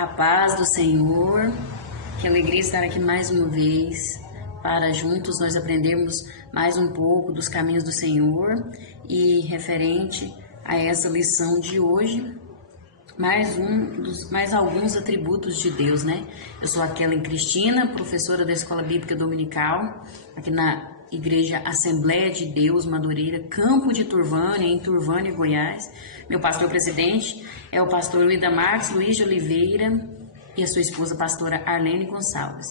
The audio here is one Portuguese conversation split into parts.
A paz do Senhor, que alegria estar aqui mais uma vez para juntos nós aprendermos mais um pouco dos caminhos do Senhor e referente a essa lição de hoje, mais alguns atributos de Deus, né? Eu sou a Kellen Cristina, professora da Escola Bíblica Dominical, aqui na Igreja Assembleia de Deus, Madureira, Campo de Turvânia, em Turvânia, Goiás. Meu pastor-presidente é o pastor Luida Marques Luiz de Oliveira e a sua esposa, pastora Arlene Gonçalves.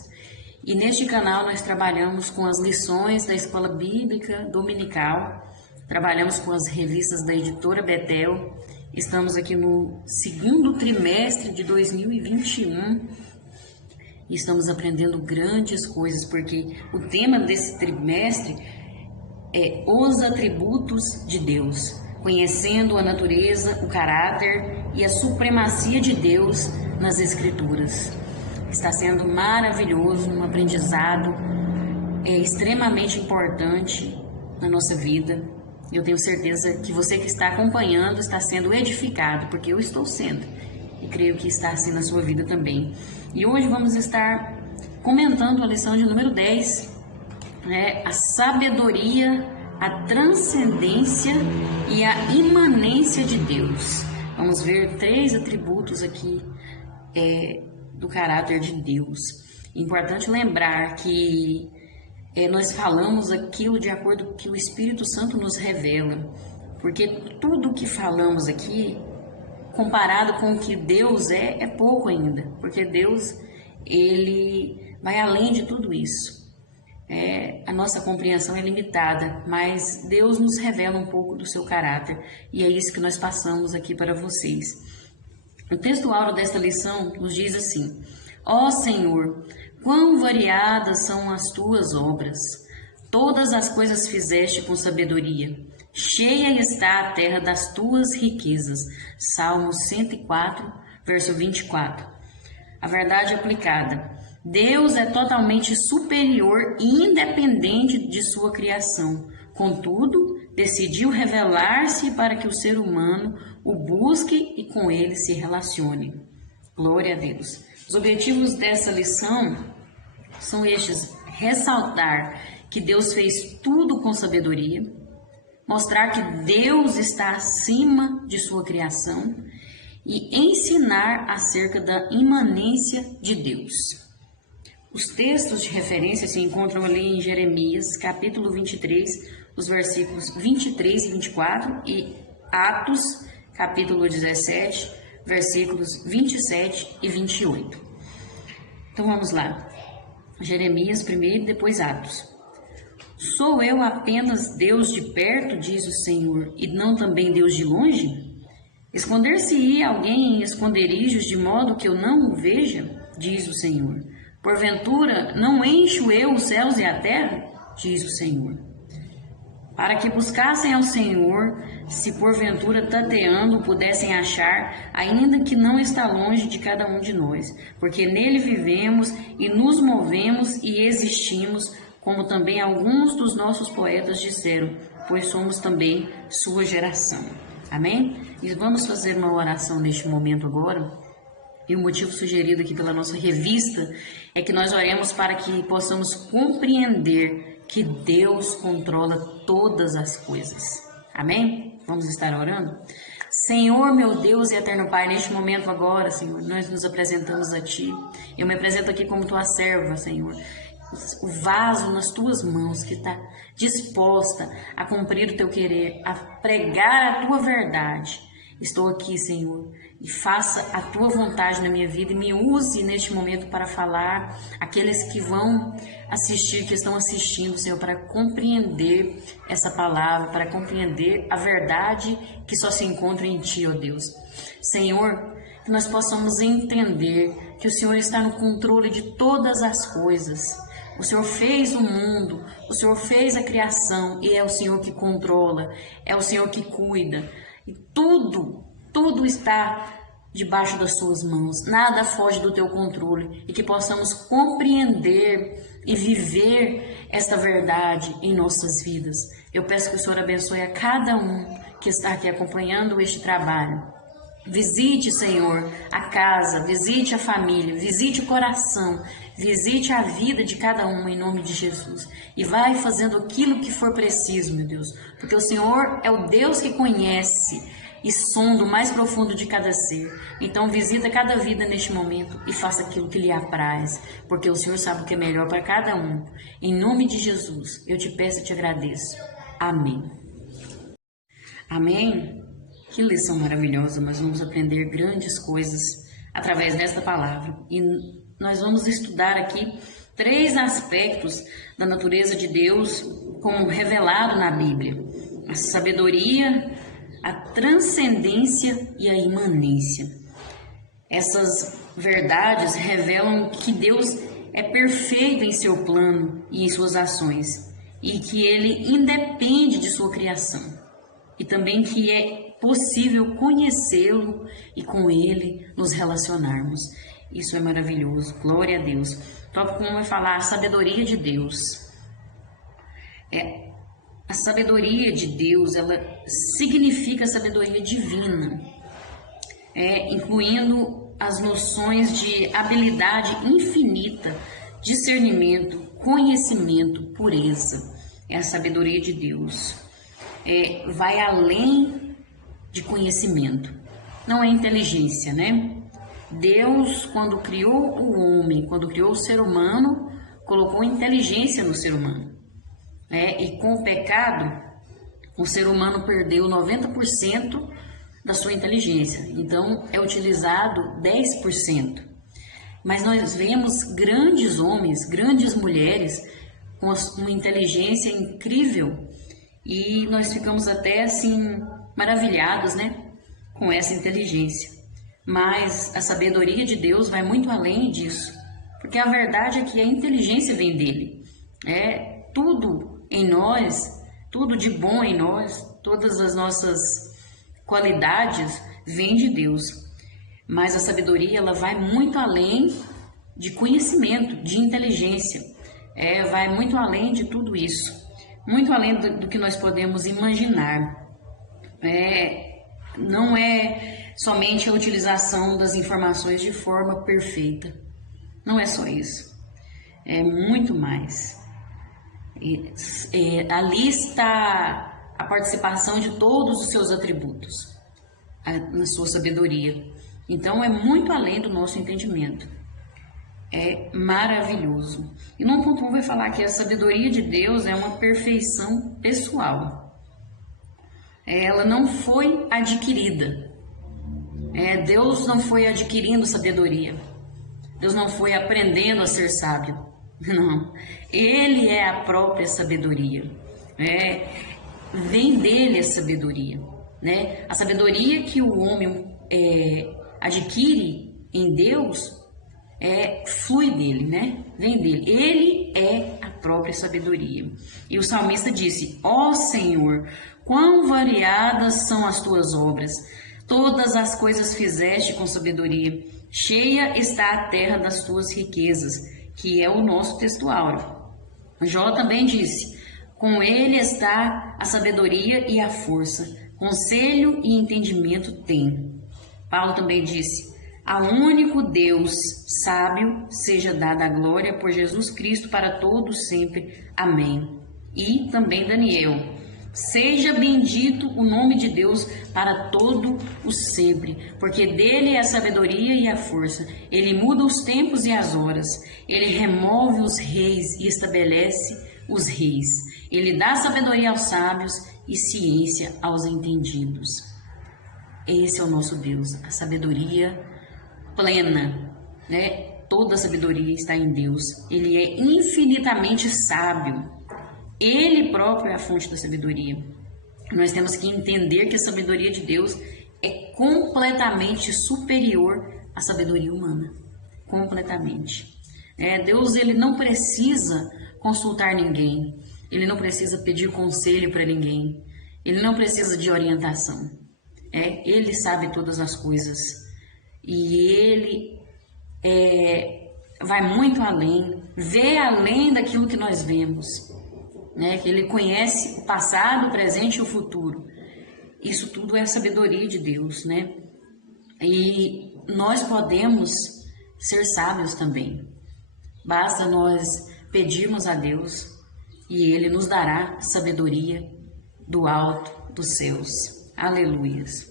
E neste canal nós trabalhamos com as lições da Escola Bíblica Dominical, trabalhamos com as revistas da editora Betel. Estamos aqui no segundo trimestre de 2021 e estamos aprendendo grandes coisas, porque o tema desse trimestre é os atributos de Deus, conhecendo a natureza, o caráter e a supremacia de Deus nas Escrituras. Está sendo maravilhoso, um aprendizado extremamente importante na nossa vida. Eu tenho certeza que você que está acompanhando está sendo edificado, porque eu estou sendo, e creio que está assim na sua vida também. E hoje vamos estar comentando a lição de número 10, a sabedoria, a transcendência e a imanência de Deus. Vamos ver 3 atributos aqui do caráter de Deus. Importante lembrar que nós falamos aquilo de acordo com o que o Espírito Santo nos revela, porque tudo que falamos aqui, comparado com o que Deus é pouco ainda, porque Deus, ele vai além de tudo isso. A nossa compreensão é limitada, mas Deus nos revela um pouco do seu caráter, e é isso que nós passamos aqui para vocês. O texto áureo desta lição nos diz assim: Ó Senhor, quão variadas são as tuas obras! Todas as coisas fizeste com sabedoria. Cheia está a terra das tuas riquezas. Salmo 104, verso 24. A verdade aplicada. Deus é totalmente superior e independente de sua criação. Contudo, decidiu revelar-se para que o ser humano o busque e com ele se relacione. Glória a Deus. Os objetivos dessa lição são estes: ressaltar que Deus fez tudo com sabedoria, mostrar que Deus está acima de sua criação e ensinar acerca da imanência de Deus. Os textos de referência se encontram ali em Jeremias, capítulo 23, os versículos 23 e 24, e Atos, capítulo 17, versículos 27 e 28. Então vamos lá. Jeremias primeiro, depois Atos. Sou eu apenas Deus de perto, diz o Senhor, e não também Deus de longe? Esconder-se-ia alguém em esconderijos de modo que eu não o veja, diz o Senhor. Porventura, não encho eu os céus e a terra, diz o Senhor. Para que buscassem ao Senhor, se porventura tateando pudessem achar, ainda que não está longe de cada um de nós, porque nele vivemos e nos movemos e existimos, como também alguns dos nossos poetas disseram, pois somos também sua geração. Amém? E vamos fazer uma oração neste momento agora. E o motivo sugerido aqui pela nossa revista é que nós oremos para que possamos compreender que Deus controla todas as coisas. Amém? Vamos estar orando? Senhor, meu Deus e eterno Pai, neste momento agora, Senhor, nós nos apresentamos a Ti. Eu me apresento aqui como Tua serva, Senhor. O vaso nas Tuas mãos que está disposta a cumprir o Teu querer, a pregar a Tua verdade. Estou aqui, Senhor, e faça a Tua vontade na minha vida e me use neste momento para falar aqueles que vão assistir, que estão assistindo, Senhor, para compreender essa palavra, para compreender a verdade que só se encontra em Ti, ó Deus. Senhor, que nós possamos entender que o Senhor está no controle de todas as coisas. O Senhor fez o mundo, o Senhor fez a criação e é o Senhor que controla, é o Senhor que cuida. E tudo está debaixo das suas mãos, nada foge do teu controle, e que possamos compreender e viver esta verdade em nossas vidas. Eu peço que o Senhor abençoe a cada um que está aqui acompanhando este trabalho, Visite, Senhor, a casa, visite a família, visite o coração, visite a vida de cada um em nome de Jesus. E vai fazendo aquilo que for preciso, meu Deus, porque o Senhor é o Deus que conhece e sonda o mais profundo de cada ser. Então visita cada vida neste momento e faça aquilo que lhe apraz, porque o Senhor sabe o que é melhor para cada um. Em nome de Jesus, eu te peço e te agradeço. Amém. Amém. Que lição maravilhosa, nós vamos aprender grandes coisas através desta palavra. E nós vamos estudar aqui 3 aspectos da natureza de Deus como revelado na Bíblia: a sabedoria, a transcendência e a imanência. Essas verdades revelam que Deus é perfeito em seu plano e em suas ações, e que ele independe de sua criação, e também que é possível conhecê-lo e com ele nos relacionarmos. Isso é maravilhoso, glória a Deus. Tópico 1 vai falar a sabedoria de Deus. A sabedoria de Deus, ela significa sabedoria divina, incluindo as noções de habilidade infinita, discernimento, conhecimento, pureza. É a sabedoria de Deus. Vai além de conhecimento. Não é inteligência, né? Deus, quando criou o homem, quando criou o ser humano, colocou inteligência no ser humano. E com o pecado, o ser humano perdeu 90% da sua inteligência. Então, é utilizado 10%. Mas nós vemos grandes homens, grandes mulheres com uma inteligência incrível e nós ficamos até assim maravilhados, né, com essa inteligência. Mas a sabedoria de Deus vai muito além disso, porque a verdade é que a inteligência vem dele. Tudo em nós, tudo de bom em nós, todas as nossas qualidades vêm de Deus. Mas a sabedoria, ela vai muito além de conhecimento, de inteligência. Vai muito além de tudo isso, muito além do que nós podemos imaginar. Não é somente a utilização das informações de forma perfeita. Não é só isso. É muito mais. Ali está a participação de todos os seus atributos na sua sabedoria. Então, é muito além do nosso entendimento. É maravilhoso. E no ponto 1 vai falar que a sabedoria de Deus é uma perfeição pessoal. Ela não foi adquirida. Deus não foi adquirindo sabedoria. Deus não foi aprendendo a ser sábio. Não. Ele é a própria sabedoria. Vem dele a sabedoria. A sabedoria que o homem adquire em Deus flui dele, vem dele. Ele é a própria sabedoria. E o salmista disse: ó Senhor, quão variadas são as tuas obras, todas as coisas fizeste com sabedoria, cheia está a terra das tuas riquezas, que é o nosso texto áureo. Jó também disse: com ele está a sabedoria e a força, conselho e entendimento tem. Paulo também disse: a único Deus sábio seja dada a glória por Jesus Cristo para todos sempre. Amém. E também Daniel: seja bendito o nome de Deus para todo o sempre, porque dele é a sabedoria e a força. Ele muda os tempos e as horas. Ele remove os reis e estabelece os reis. Ele dá sabedoria aos sábios e ciência aos entendidos. Esse é o nosso Deus, a sabedoria plena, Toda a sabedoria está em Deus. Ele é infinitamente sábio. Ele próprio é a fonte da sabedoria. Nós temos que entender que a sabedoria de Deus é completamente superior à sabedoria humana. Completamente. Deus, ele não precisa consultar ninguém. Ele não precisa pedir conselho para ninguém. Ele não precisa de orientação. Ele sabe todas as coisas. E ele vai muito além, vê além daquilo que nós vemos. Que ele conhece o passado, o presente e o futuro. Isso tudo é a sabedoria de Deus, E nós podemos ser sábios também. Basta nós pedirmos a Deus e Ele nos dará sabedoria do alto dos céus. Aleluias.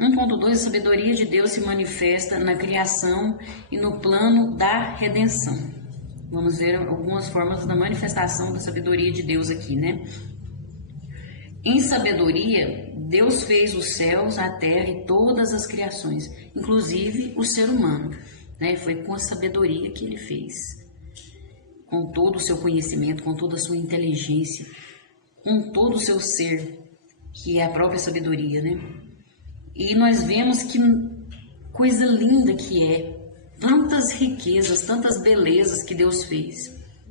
1.2, a sabedoria de Deus se manifesta na criação e no plano da redenção. Vamos ver algumas formas da manifestação da sabedoria de Deus aqui, né? Em sabedoria, Deus fez os céus, a terra e todas as criações, inclusive o ser humano, né? Foi com a sabedoria que Ele fez, com todo o seu conhecimento, com toda a sua inteligência, com todo o seu ser, que é a própria sabedoria, né? E nós vemos que coisa linda que é, tantas riquezas, tantas belezas que Deus fez,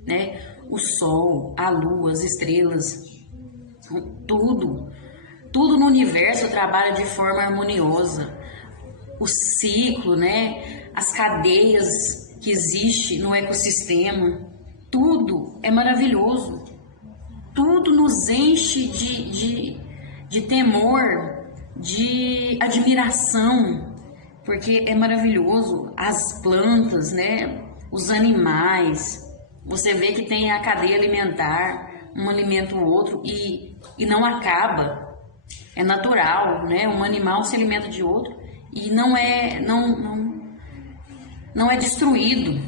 né? O sol, a lua, as estrelas, tudo no universo trabalha de forma harmoniosa. O ciclo, né? As cadeias que existem no ecossistema, tudo é maravilhoso. Tudo nos enche de temor, de admiração, porque é maravilhoso. As plantas, né? Os animais, você vê que tem a cadeia alimentar, um alimenta o outro e não acaba. É natural, né? Um animal se alimenta de outro e não é destruído.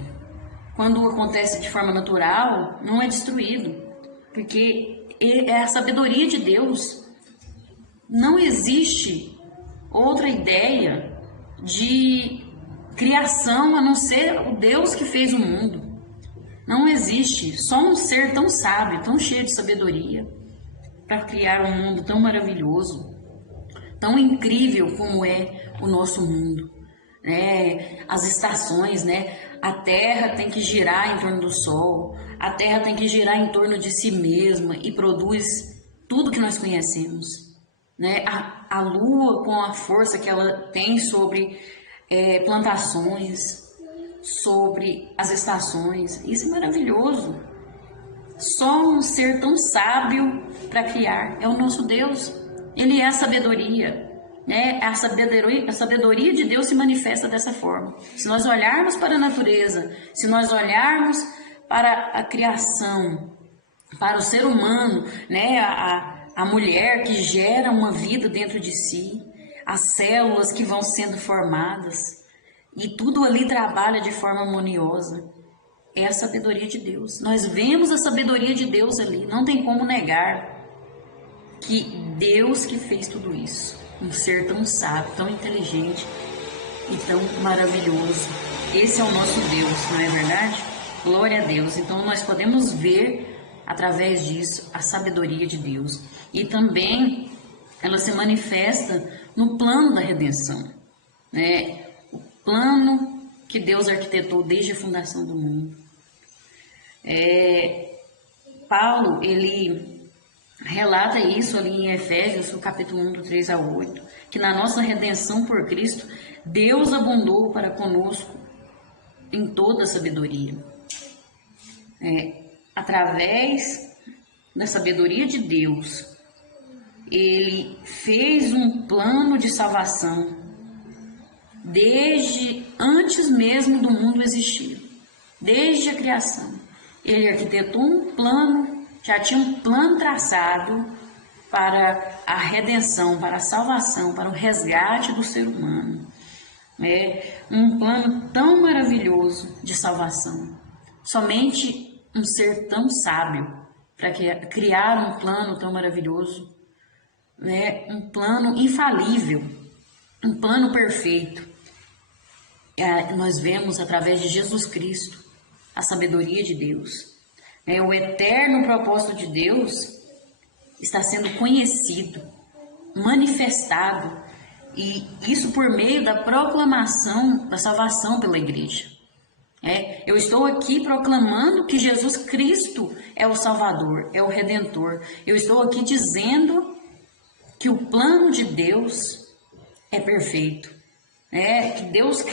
Quando acontece de forma natural, não é destruído, porque é a sabedoria de Deus. Não existe outra ideia de criação a não ser o Deus que fez o mundo. Não existe só um ser tão sábio, tão cheio de sabedoria, para criar um mundo tão maravilhoso, tão incrível como é o nosso mundo, né? As estações, né? A Terra tem que girar em torno do Sol, a Terra tem que girar em torno de si mesma e produz tudo que nós conhecemos, né? A Lua, com a força que ela tem sobre plantações, sobre as estações, isso é maravilhoso. Só um ser tão sábio para criar é o nosso Deus. Ele é a sabedoria, né? A sabedoria de Deus se manifesta dessa forma. Se nós olharmos para a natureza, se nós olharmos para a criação, para o ser humano, né? A mulher que gera uma vida dentro de si, as células que vão sendo formadas, e tudo ali trabalha de forma harmoniosa. É a sabedoria de Deus. Nós vemos a sabedoria de Deus ali. Não tem como negar que Deus que fez tudo isso. Um ser tão sábio, tão inteligente e tão maravilhoso. Esse é o nosso Deus, não é verdade? Glória a Deus. Então nós podemos ver através disso a sabedoria de Deus. E também ela se manifesta no plano da redenção, né? O plano que Deus arquitetou desde a fundação do mundo. Paulo, ele relata isso ali em Efésios, no capítulo 1, do 3 ao 8, que na nossa redenção por Cristo, Deus abundou para conosco em toda a sabedoria. Através da sabedoria de Deus, Ele fez um plano de salvação desde antes mesmo do mundo existir, desde a criação. Ele arquitetou um plano, já tinha um plano traçado para a redenção, para a salvação, para o resgate do ser humano. Um plano tão maravilhoso de salvação. Somente um ser tão sábio para criar um plano tão maravilhoso, um plano infalível, um plano perfeito. Nós vemos através de Jesus Cristo a sabedoria de Deus. O eterno propósito de Deus está sendo conhecido, manifestado, e isso por meio da proclamação da salvação pela igreja. Eu estou aqui proclamando que Jesus Cristo é o Salvador, é o Redentor. Eu estou aqui dizendo que o plano de Deus é perfeito, que Deus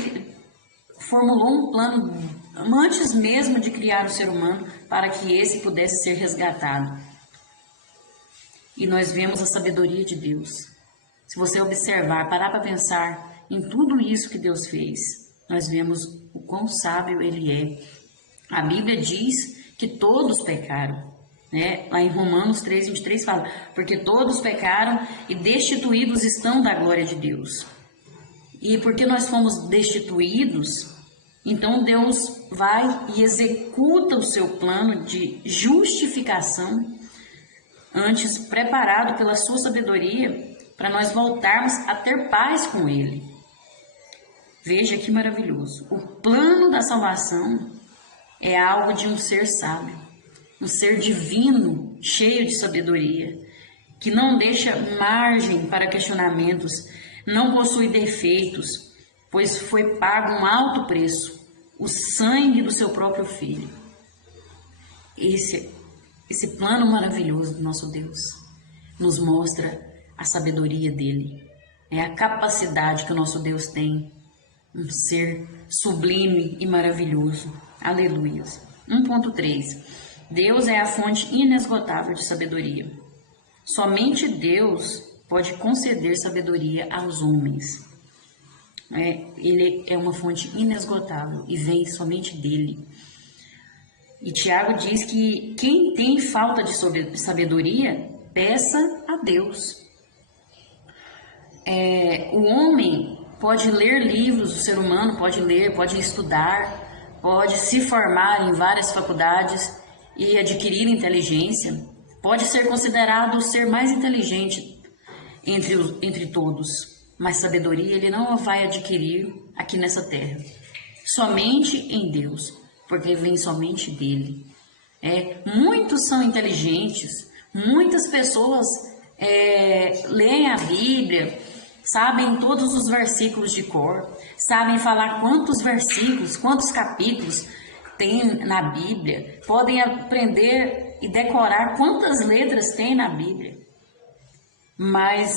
formulou um plano antes mesmo de criar o ser humano para que esse pudesse ser resgatado. E nós vemos a sabedoria de Deus. Se você observar, parar para pensar em tudo isso que Deus fez, nós vemos o quão sábio Ele é. A Bíblia diz que todos pecaram, né? Lá em Romanos 3:23 fala, porque todos pecaram e destituídos estão da glória de Deus. E porque nós fomos destituídos, então Deus vai e executa o seu plano de justificação, antes preparado pela sua sabedoria, para nós voltarmos a ter paz com Ele. Veja que maravilhoso. O plano da salvação é algo de um ser sábio, um ser divino, cheio de sabedoria, que não deixa margem para questionamentos, não possui defeitos, pois foi pago um alto preço, o sangue do seu próprio Filho. Esse plano maravilhoso do nosso Deus nos mostra a sabedoria dele, é a capacidade que o nosso Deus tem, um ser sublime e maravilhoso. Aleluia. 1.3. Deus é a fonte inesgotável de sabedoria. Somente Deus pode conceder sabedoria aos homens. Ele é uma fonte inesgotável e vem somente dele. E Tiago diz que quem tem falta de sabedoria, peça a Deus. O homem pode ler livros, o ser humano pode ler, pode estudar, pode se formar em várias faculdades e adquirir inteligência, pode ser considerado o ser mais inteligente entre todos, mas sabedoria ele não vai adquirir aqui nessa terra, somente em Deus, porque vem somente dele. Muitos são inteligentes, muitas pessoas leem a Bíblia, sabem todos os versículos de cor, sabem falar quantos versículos, quantos capítulos tem na Bíblia, podem aprender e decorar quantas letras tem na Bíblia. Mas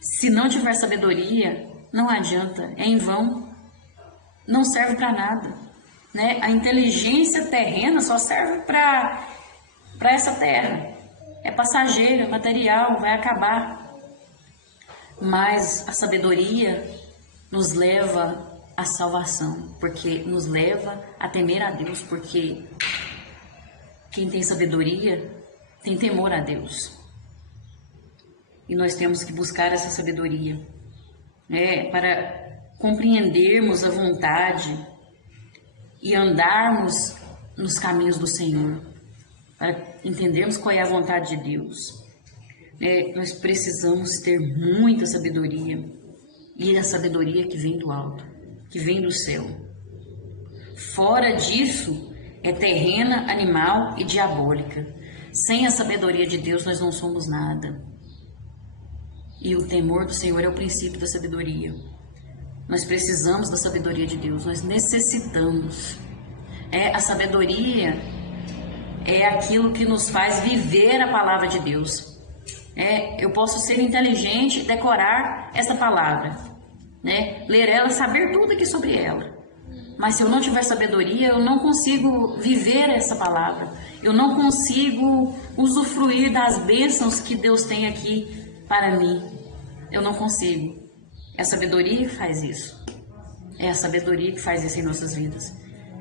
se não tiver sabedoria, não adianta, é em vão, não serve para nada, né? A inteligência terrena só serve para essa terra, é passageira, material, vai acabar. Mas a sabedoria nos leva à salvação, porque nos leva a temer a Deus, porque quem tem sabedoria tem temor a Deus. E nós temos que buscar essa sabedoria, para compreendermos a vontade e andarmos nos caminhos do Senhor, para entendermos qual é a vontade de Deus. Nós precisamos ter muita sabedoria, e a sabedoria que vem do alto, que vem do céu. Fora disso, é terrena, animal e diabólica. Sem a sabedoria de Deus, nós não somos nada. E o temor do Senhor é o princípio da sabedoria. Nós precisamos da sabedoria de Deus, nós necessitamos. A sabedoria é aquilo que nos faz viver a palavra de Deus. Eu posso ser inteligente, decorar essa palavra, ler ela, saber tudo aqui sobre ela. Mas se eu não tiver sabedoria, eu não consigo viver essa palavra. Eu não consigo usufruir das bênçãos que Deus tem aqui para mim. Eu não consigo. É a sabedoria que faz isso. É a sabedoria que faz isso em nossas vidas.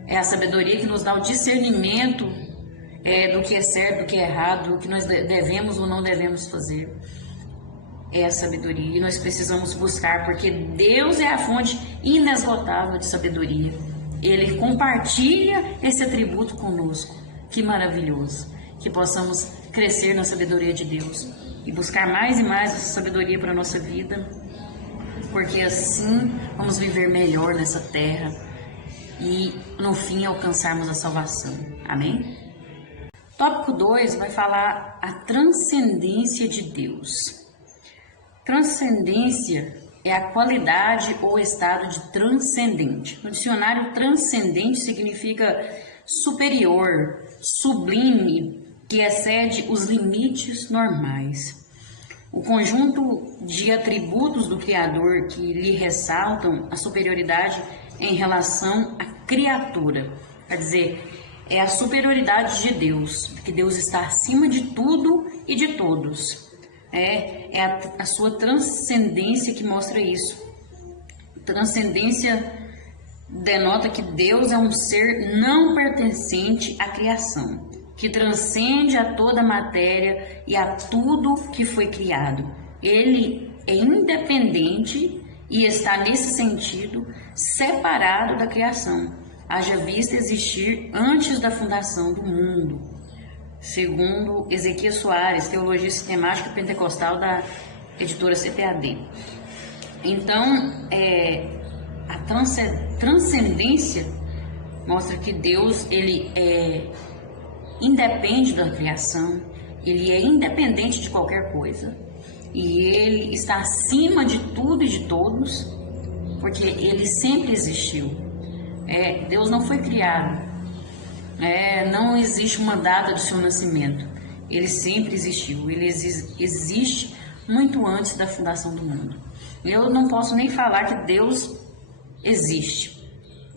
É a sabedoria que nos dá o discernimento do que é certo, do que é errado, do que nós devemos ou não devemos fazer. É a sabedoria, e nós precisamos buscar, porque Deus é a fonte inesgotável de sabedoria. Ele compartilha esse atributo conosco. Que maravilhoso! Que possamos crescer na sabedoria de Deus e buscar mais e mais essa sabedoria para a nossa vida, porque assim vamos viver melhor nessa terra e no fim alcançarmos a salvação. Amém? Tópico 2 vai falar a transcendência de Deus. Transcendência é a qualidade ou estado de transcendente. No dicionário, transcendente significa superior, sublime, que excede os limites normais. O conjunto de atributos do Criador que lhe ressaltam a superioridade em relação à criatura. Quer dizer, é a superioridade de Deus, que Deus está acima de tudo e de todos. A sua transcendência que mostra isso. Transcendência denota que Deus é um ser não pertencente à criação, que transcende a toda a matéria e a tudo que foi criado. Ele é independente e está, nesse sentido, separado da criação, haja vista existir antes da fundação do mundo, segundo Ezequias Soares, Teologia Sistemática Pentecostal da editora CPAD. Então, a transcendência mostra que Deus ele independe da criação, ele é independente de qualquer coisa e ele está acima de tudo e de todos, porque ele sempre existiu. Deus não foi criado, não existe uma data do seu nascimento, ele sempre existiu, ele existe muito antes da fundação do mundo. Eu não posso nem falar que Deus existe,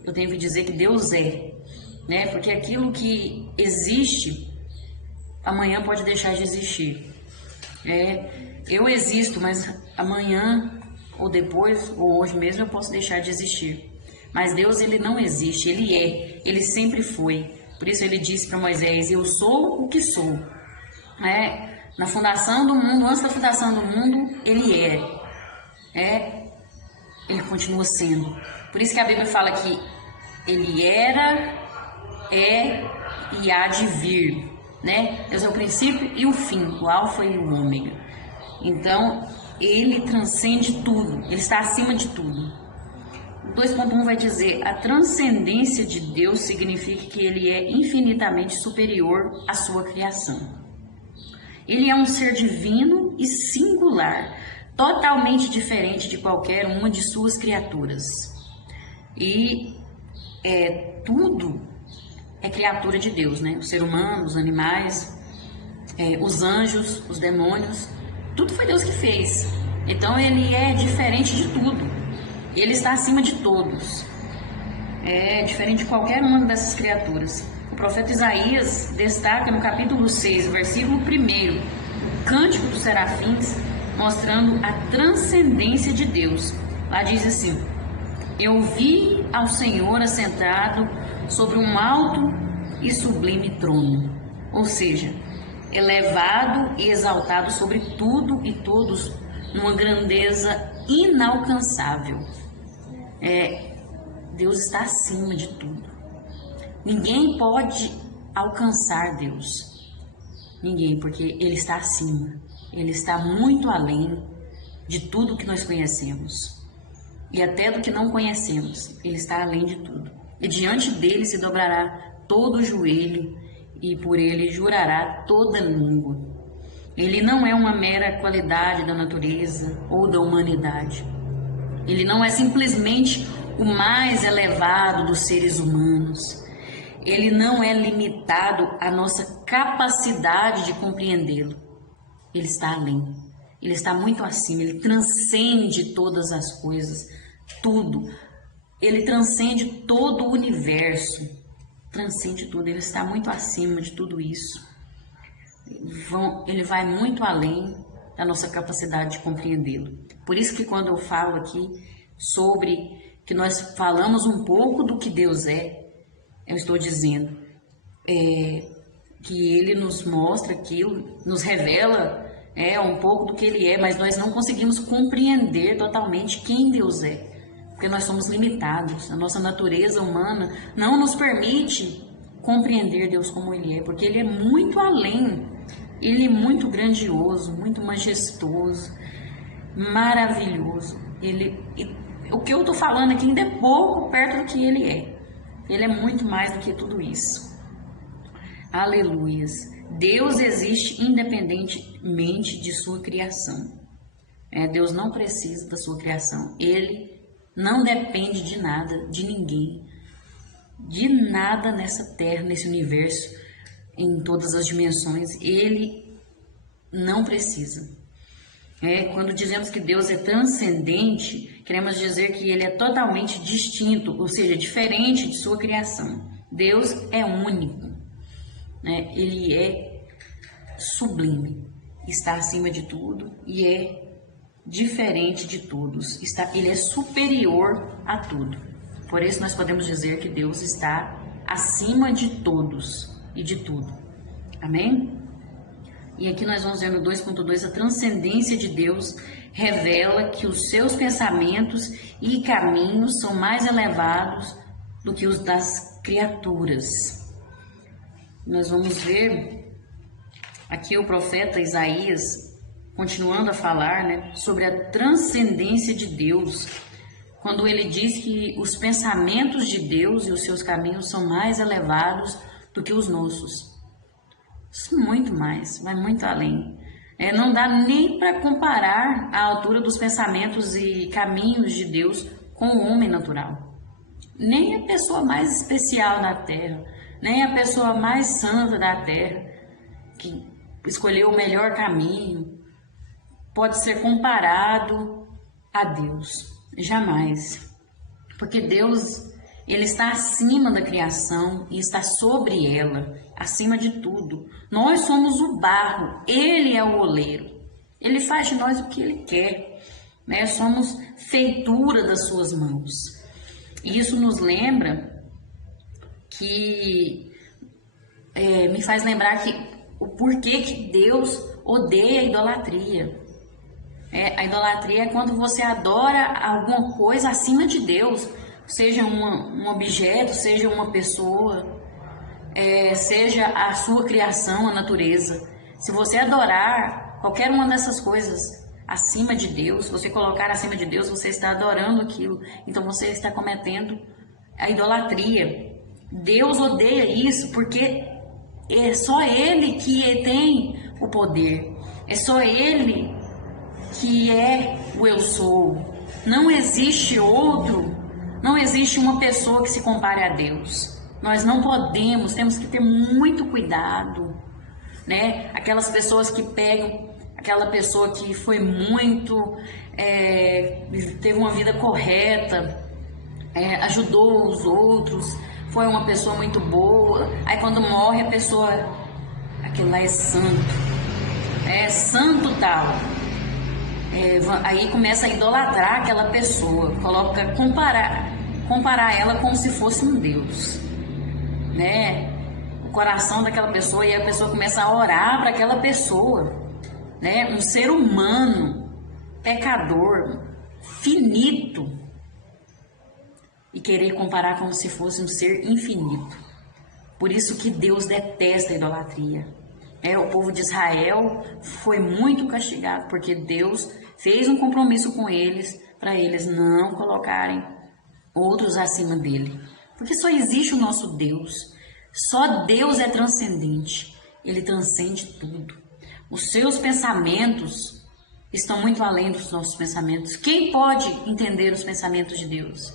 eu tenho que dizer que Deus né? Porque aquilo que existe, amanhã pode deixar de existir. Eu existo, mas amanhã, ou depois, ou hoje mesmo, eu posso deixar de existir. Mas Deus, ele não existe, ele sempre foi. Por isso ele disse para Moisés, eu sou o que sou. Na fundação do mundo, antes da fundação do mundo, ele ele continua sendo. Por isso que a Bíblia fala que ele era, e há de vir, né? Deus é o princípio e o fim, o alfa e o ômega. Então, ele transcende tudo, ele está acima de tudo. O 2.1 vai dizer, a transcendência de Deus significa que ele é infinitamente superior à sua criação. Ele é um ser divino e singular, totalmente diferente de qualquer uma de suas criaturas. E tudo é criatura de Deus, né? O ser humano, os animais, os anjos, os demônios, tudo foi Deus que fez. Então ele é diferente de tudo. Ele está acima de todos. É diferente de qualquer uma dessas criaturas. O profeta Isaías destaca no capítulo 6, versículo 1, o cântico dos serafins, mostrando a transcendência de Deus. Lá diz assim, eu vi ao Senhor assentado sobre um alto e sublime trono, ou seja, elevado e exaltado sobre tudo e todos, numa grandeza inalcançável. Deus está acima de tudo. Ninguém pode alcançar Deus. Ninguém, porque Ele está acima. Ele está muito além de tudo que nós conhecemos. E até do que não conhecemos. Ele está além de tudo. E diante dele se dobrará todo o joelho e por ele jurará toda língua. Ele não é uma mera qualidade da natureza ou da humanidade. Ele não é simplesmente o mais elevado dos seres humanos. Ele não é limitado à nossa capacidade de compreendê-lo. Ele está além. Ele está muito acima. Ele transcende todas as coisas. Tudo. Ele transcende todo o universo. Transcende tudo. Ele está muito acima de tudo isso. Ele vai muito além da nossa capacidade de compreendê-lo. Por isso que quando eu falo aqui sobre que nós falamos um pouco do que Deus eu estou dizendo que Ele nos mostra aquilo, nos revela um pouco do que Ele é, mas nós não conseguimos compreender totalmente quem Deus é, porque nós somos limitados. A nossa natureza humana não nos permite compreender Deus como Ele é, porque Ele é muito além, Ele é muito grandioso, muito majestoso, maravilhoso. O que eu estou falando aqui ainda é pouco perto do que Ele é. Ele é muito mais do que tudo isso. Aleluias. Deus existe independentemente de sua criação. Deus não precisa da sua criação. Ele não depende de nada, de ninguém, de nada nessa terra, nesse universo, em todas as dimensões. Ele não precisa. Quando dizemos que Deus é transcendente, queremos dizer que Ele é totalmente distinto, ou seja, diferente de sua criação. Deus é único, Ele é sublime, está acima de tudo e é diferente de todos. Ele é superior a tudo. Por isso nós podemos dizer que Deus está acima de todos e de tudo. Amém? E aqui nós vamos ver no 2.2, a transcendência de Deus revela que os seus pensamentos e caminhos são mais elevados do que os das criaturas. Nós vamos ver aqui o profeta Isaías continuando a falar, né, sobre a transcendência de Deus, quando ele diz que os pensamentos de Deus e os seus caminhos são mais elevados do que os nossos. Isso muito mais, vai muito além. Não dá nem para comparar a altura dos pensamentos e caminhos de Deus com o homem natural. Nem a pessoa mais especial da terra, nem a pessoa mais santa da terra, que escolheu o melhor caminho, pode ser comparado a Deus. Jamais. Porque Deus, ele está acima da criação e está sobre ela, acima de tudo. Nós somos o barro, ele é o oleiro. Ele faz de nós o que ele quer, né? Somos feitura das suas mãos. E isso nos lembra que me faz lembrar que o porquê que Deus odeia a idolatria. A idolatria é quando você adora alguma coisa acima de Deus, seja um objeto, seja uma pessoa, seja a sua criação, a natureza. Se você adorar qualquer uma dessas coisas acima de Deus, você colocar acima de Deus, você está adorando aquilo. Então você está cometendo a idolatria. Deus odeia isso porque é só Ele que tem o poder. É só Ele que é o eu sou. Não existe outro, não existe uma pessoa que se compare a Deus. Nós não podemos, temos que ter muito cuidado, né? Aquelas pessoas que pegam, aquela pessoa que foi muito, teve uma vida correta, ajudou os outros, foi uma pessoa muito boa, aí quando morre a pessoa, aquilo lá é santo tal. Aí começa a idolatrar aquela pessoa, comparar ela como se fosse um Deus, né? O coração daquela pessoa, e a pessoa começa a orar para aquela pessoa, né? Um ser humano, pecador, finito, e querer comparar como se fosse um ser infinito. Por isso que Deus detesta a idolatria. O povo de Israel foi muito castigado, porque Deus fez um compromisso com eles, para eles não colocarem outros acima dele. Porque só existe o nosso Deus. Só Deus é transcendente. Ele transcende tudo. Os seus pensamentos estão muito além dos nossos pensamentos. Quem pode entender os pensamentos de Deus?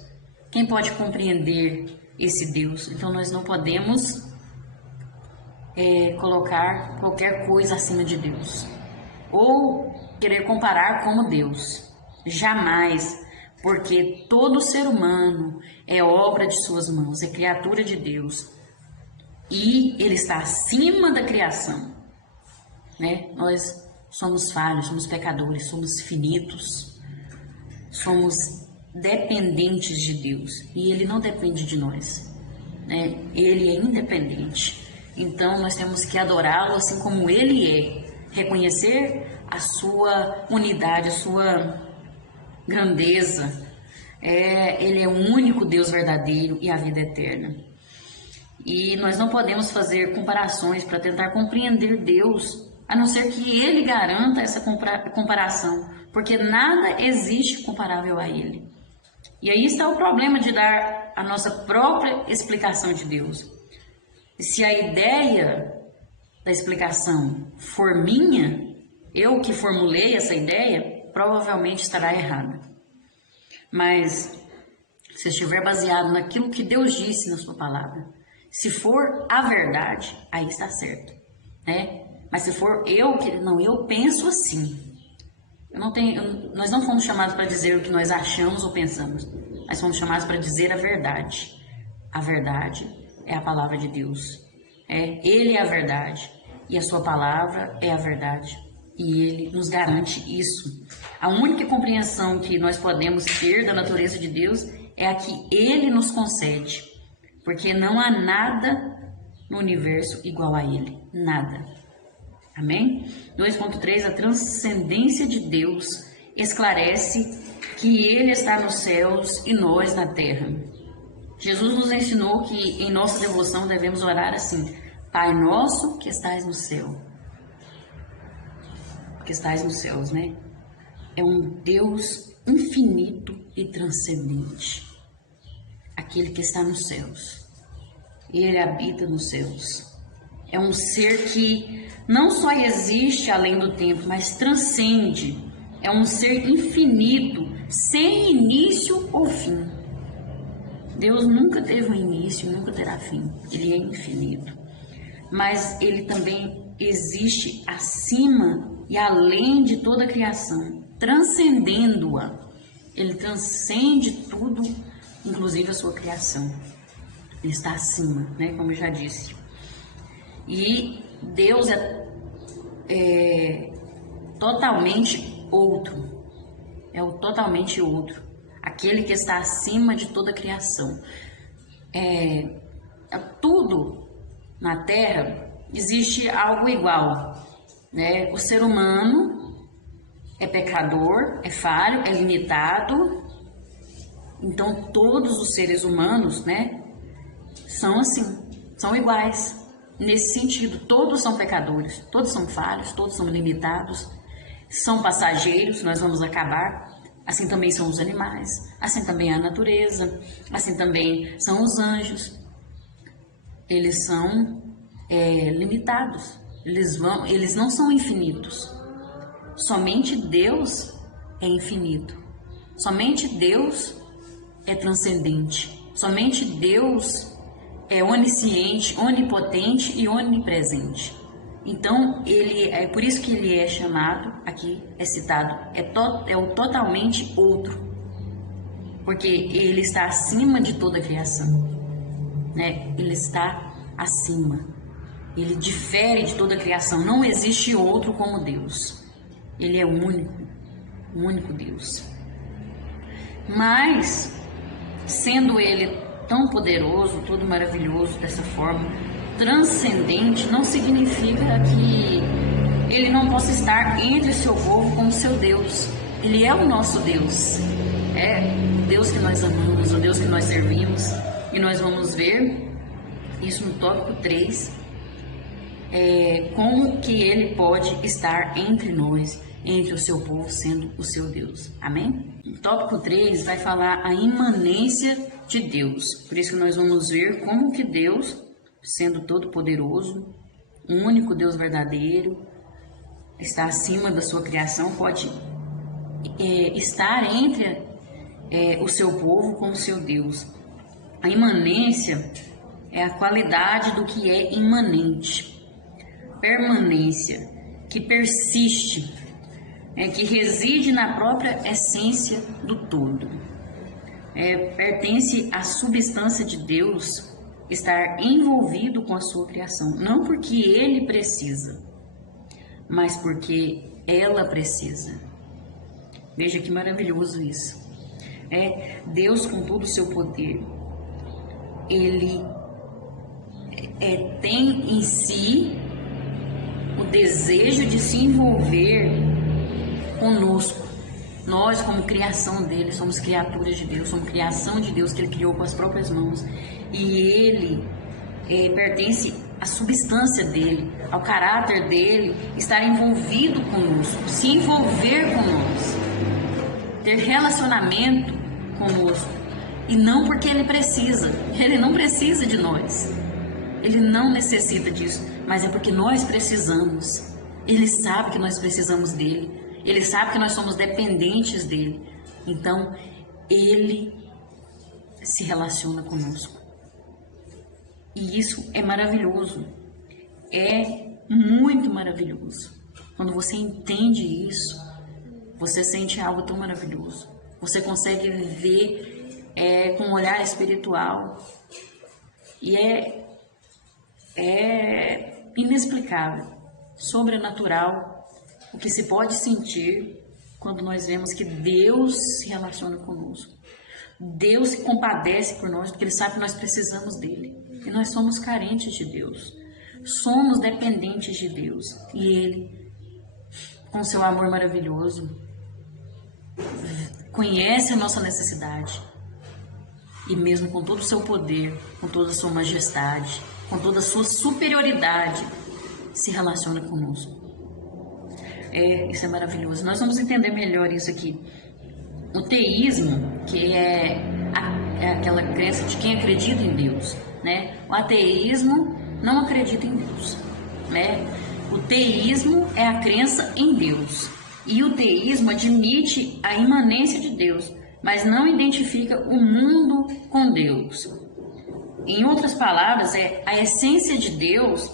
Quem pode compreender esse Deus? Então nós não podemos colocar qualquer coisa acima de Deus, ou querer comparar como Deus. Jamais, porque todo ser humano é obra de suas mãos, é criatura de Deus, e ele está acima da criação, né? Nós somos falhos, somos pecadores, somos finitos, somos dependentes de Deus, e ele não depende de nós, né? Ele é independente. Então, nós temos que adorá-lo assim como ele é, reconhecer a sua unidade, a sua grandeza. Ele é o único Deus verdadeiro e a vida eterna. E nós não podemos fazer comparações para tentar compreender Deus, a não ser que ele garanta essa comparação, porque nada existe comparável a ele. E aí está o problema de dar a nossa própria explicação de Deus. Se a ideia da explicação for minha, eu que formulei essa ideia, provavelmente estará errada. Mas se estiver baseado naquilo que Deus disse na sua palavra, se for a verdade, aí está certo, né? Mas se for eu penso assim. Nós não fomos chamados para dizer o que nós achamos ou pensamos. Nós fomos chamados para dizer a verdade. A verdade é a palavra de Deus. Ele é a verdade. E a sua palavra é a verdade. E Ele nos garante isso. A única compreensão que nós podemos ter da natureza de Deus é a que Ele nos concede. Porque não há nada no universo igual a Ele. Nada. Amém? 2.3, a transcendência de Deus esclarece que Ele está nos céus e nós na terra. Jesus nos ensinou que em nossa devoção devemos orar assim: Pai nosso que estais no céu. Que estais nos céus, né? É um Deus infinito e transcendente. Aquele que está nos céus. Ele habita nos céus. É um ser que não só existe além do tempo, mas transcende. É um ser infinito, sem início ou fim. Deus nunca teve um início, nunca terá fim. Ele é infinito. Mas Ele também existe acima e além de toda a criação, transcendendo-a. Ele transcende tudo, inclusive a sua criação. Ele está acima, né? Como eu já disse. E Deus é totalmente outro. É o totalmente outro. Aquele que está acima de toda a criação. Tudo na Terra existe algo igual, né? O ser humano é pecador, é falho, é limitado. Então todos os seres humanos, né, são assim, são iguais. Nesse sentido, todos são pecadores, todos são falhos, todos são limitados, são passageiros, nós vamos acabar. Assim também são os animais, assim também é a natureza, assim também são os anjos. Eles são limitados, eles não são infinitos. Somente Deus é infinito. Somente Deus é transcendente. Somente Deus é onisciente, onipotente e onipresente. Então, é por isso que ele é chamado, aqui é citado, é o totalmente outro. Porque ele está acima de toda a criação, né? Ele está acima. Ele difere de toda a criação. Não existe outro como Deus. Ele é o único Deus. Mas, sendo ele tão poderoso, todo maravilhoso dessa forma, transcendente, não significa que ele não possa estar entre o seu povo como seu Deus. Ele é o nosso Deus. É o Deus que nós amamos, o Deus que nós servimos. E nós vamos ver isso no tópico 3, como que ele pode estar entre nós, entre o seu povo, sendo o seu Deus. Amém? O tópico 3 vai falar a imanência de Deus. Por isso que nós vamos ver como que Deus, sendo todo poderoso, o único Deus verdadeiro, está acima da sua criação, pode estar entre o seu povo como seu Deus. A imanência é a qualidade do que é imanente. Permanência, que persiste, que reside na própria essência do todo. Pertence à substância de Deus estar envolvido com a sua criação, não porque ele precisa, mas porque ela precisa. Veja que maravilhoso isso. Deus, com todo o seu poder, ele tem em si o desejo de se envolver conosco. Nós, como criação dele, somos criaturas de Deus, somos criação de Deus que ele criou com as próprias mãos. E ele pertence à substância dele, ao caráter dele, estar envolvido conosco, se envolver conosco, ter relacionamento conosco. E não porque ele não precisa de nós. Ele não necessita disso, mas é porque nós precisamos. Ele sabe que nós precisamos dele. Ele sabe que nós somos dependentes dele. Então, ele se relaciona conosco. E isso é maravilhoso. É muito maravilhoso. Quando você entende isso, você sente algo tão maravilhoso. Você consegue viver com um olhar espiritual. E é inexplicável, sobrenatural, o que se pode sentir quando nós vemos que Deus se relaciona conosco. Deus se compadece por nós, porque Ele sabe que nós precisamos dEle. E nós somos carentes de Deus. Somos dependentes de Deus. E Ele, com seu amor maravilhoso, conhece a nossa necessidade. E mesmo com todo o seu poder, com toda a sua majestade, com toda a sua superioridade, se relaciona conosco. Isso é maravilhoso. Nós vamos entender melhor isso aqui. O teísmo, que é aquela crença de quem acredita em Deus, né? O ateísmo não acredita em Deus, né? O teísmo é a crença em Deus. E o teísmo admite a imanência de Deus, mas não identifica o mundo com Deus. Em outras palavras, a essência de Deus,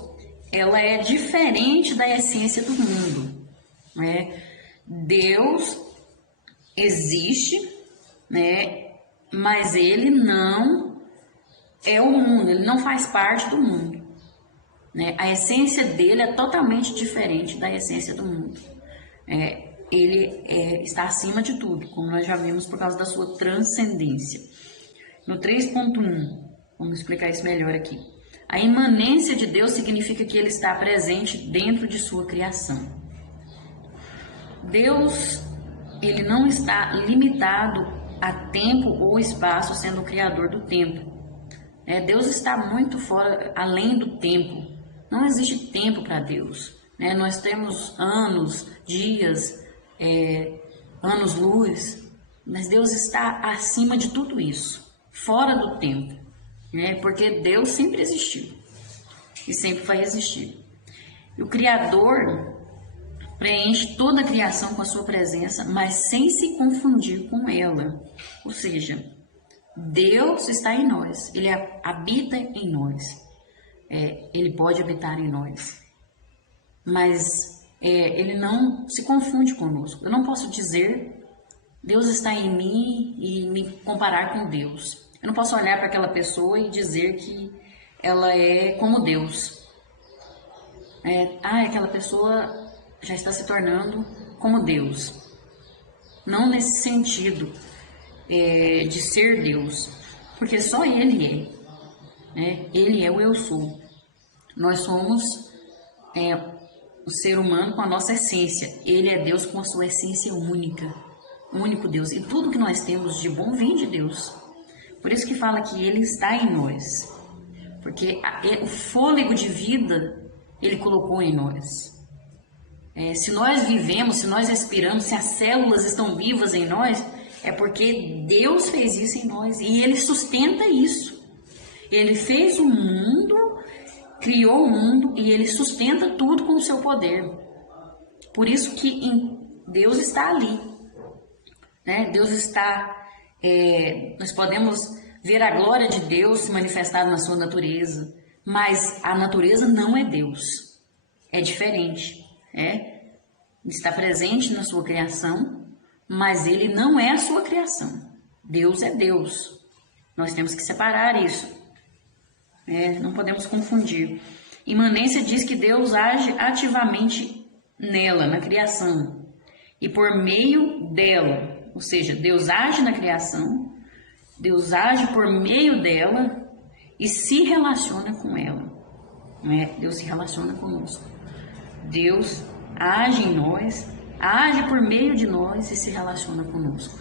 ela é diferente da essência do mundo, né? Deus existe, né? Mas Ele não é o mundo, Ele não faz parte do mundo, né? A essência dele é totalmente diferente da essência do mundo. Ele está acima de tudo, como nós já vimos, por causa da sua transcendência. No 3.1, vamos explicar isso melhor aqui. A imanência de Deus significa que Ele está presente dentro de sua criação. Deus, Ele não está limitado a tempo ou espaço, sendo o criador do tempo. Deus está muito fora, além do tempo. Não existe tempo para Deus. Nós temos anos, dias, anos-luz, mas Deus está acima de tudo isso, fora do tempo, porque Deus sempre existiu e sempre vai existir. E o Criador preenche toda a criação com a sua presença, mas sem se confundir com ela. Ou seja, Deus está em nós, Ele habita em nós, Ele pode habitar em nós, mas Ele não se confunde conosco. Eu não posso dizer Deus está em mim e me comparar com Deus. Eu não posso olhar para aquela pessoa e dizer que ela é como Deus. Aquela pessoa já está se tornando como Deus. Não nesse sentido de ser Deus, porque só Ele é. Ele é o eu sou. Nós somos o ser humano com a nossa essência. Ele é Deus com a sua essência única. O único Deus. E tudo que nós temos de bom vem de Deus. Por isso que fala que Ele está em nós. Porque o fôlego de vida Ele colocou em nós. Se nós vivemos, se nós respiramos, se as células estão vivas em nós, é porque Deus fez isso em nós. E Ele sustenta isso. Ele fez o mundo, criou o mundo e Ele sustenta tudo com o seu poder. Por isso que Deus está ali. Deus está... nós podemos ver a glória de Deus se manifestada na sua natureza, mas a natureza não é Deus. É diferente. Está presente na sua criação, mas Ele não é a sua criação. Deus é Deus. Nós temos que separar isso. Não podemos confundir. Imanência diz que Deus age ativamente nela, na criação, e por meio dela. Ou seja, Deus age na criação, Deus age por meio dela e se relaciona com ela. Deus se relaciona conosco. Deus age em nós, age por meio de nós e se relaciona conosco.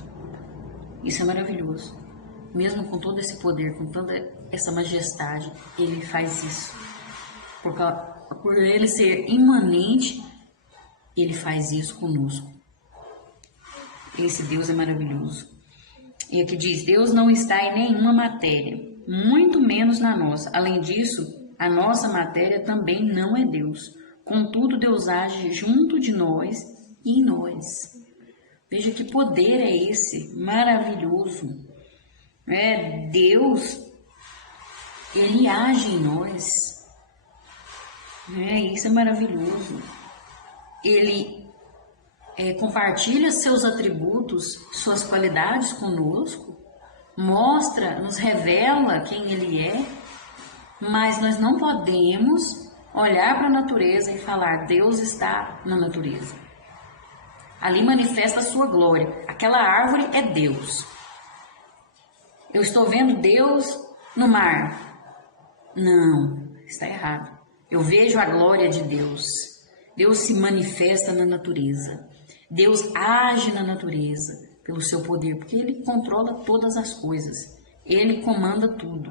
Isso é maravilhoso. Mesmo com todo esse poder, com toda essa majestade, Ele faz isso. Por Ele ser imanente, Ele faz isso conosco. Esse Deus é maravilhoso. E aqui diz, Deus não está em nenhuma matéria, muito menos na nossa. Além disso, a nossa matéria também não é Deus. Contudo, Deus age junto de nós e em nós. Veja que poder é esse, maravilhoso. Deus, Ele age em nós. Isso é maravilhoso. Ele compartilha seus atributos, suas qualidades conosco, mostra, nos revela quem Ele é, mas nós não podemos olhar para a natureza e falar, Deus está na natureza. Ali manifesta a sua glória. Aquela árvore é Deus. Eu estou vendo Deus no mar. Não, está errado. Eu vejo a glória de Deus. Deus se manifesta na natureza. Deus age na natureza pelo seu poder, porque Ele controla todas as coisas. Ele comanda tudo.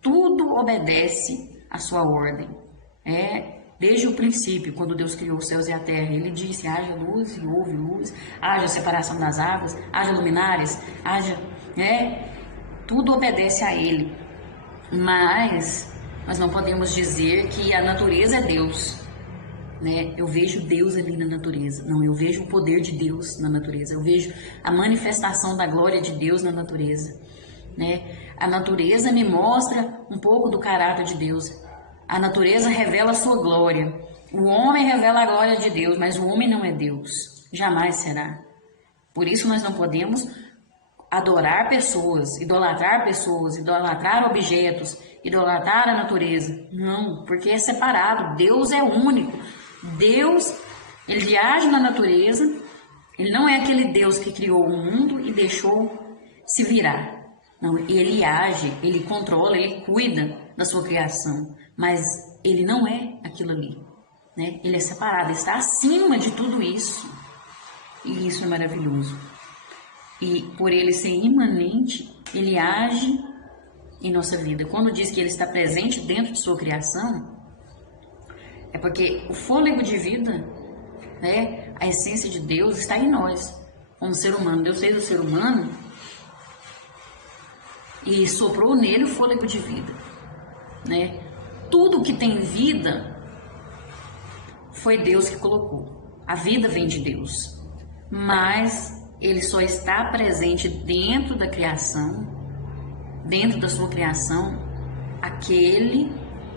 Tudo obedece à sua ordem. Desde o princípio, quando Deus criou os céus e a terra, Ele disse: haja luz e houve luz, haja separação das águas, haja luminares, haja... Tudo obedece a Ele. Mas nós não podemos dizer que a natureza é Deus. Eu vejo Deus ali na natureza. Não, eu vejo o poder de Deus na natureza. Eu vejo a manifestação da glória de Deus na natureza. A natureza me mostra um pouco do caráter de Deus. A natureza revela a sua glória. O homem revela a glória de Deus, mas o homem não é Deus. Jamais será. Por isso nós não podemos adorar pessoas, idolatrar objetos, idolatrar a natureza. Não, porque é separado. Deus é único. Deus, Ele age na natureza. Ele não é aquele Deus que criou o mundo e deixou se virar. Não, Ele age, Ele controla, Ele cuida da sua criação. Mas Ele não é aquilo ali. Ele é separado, Ele está acima de tudo isso. E isso é maravilhoso. E por Ele ser imanente, Ele age em nossa vida. Quando diz que Ele está presente dentro de sua criação, é porque o fôlego de vida, a essência de Deus está em nós, como ser humano. Deus fez o ser humano e soprou nele o fôlego de vida. Tudo que tem vida foi Deus que colocou. A vida vem de Deus, mas Ele só está presente dentro da criação, dentro da sua criação, aquele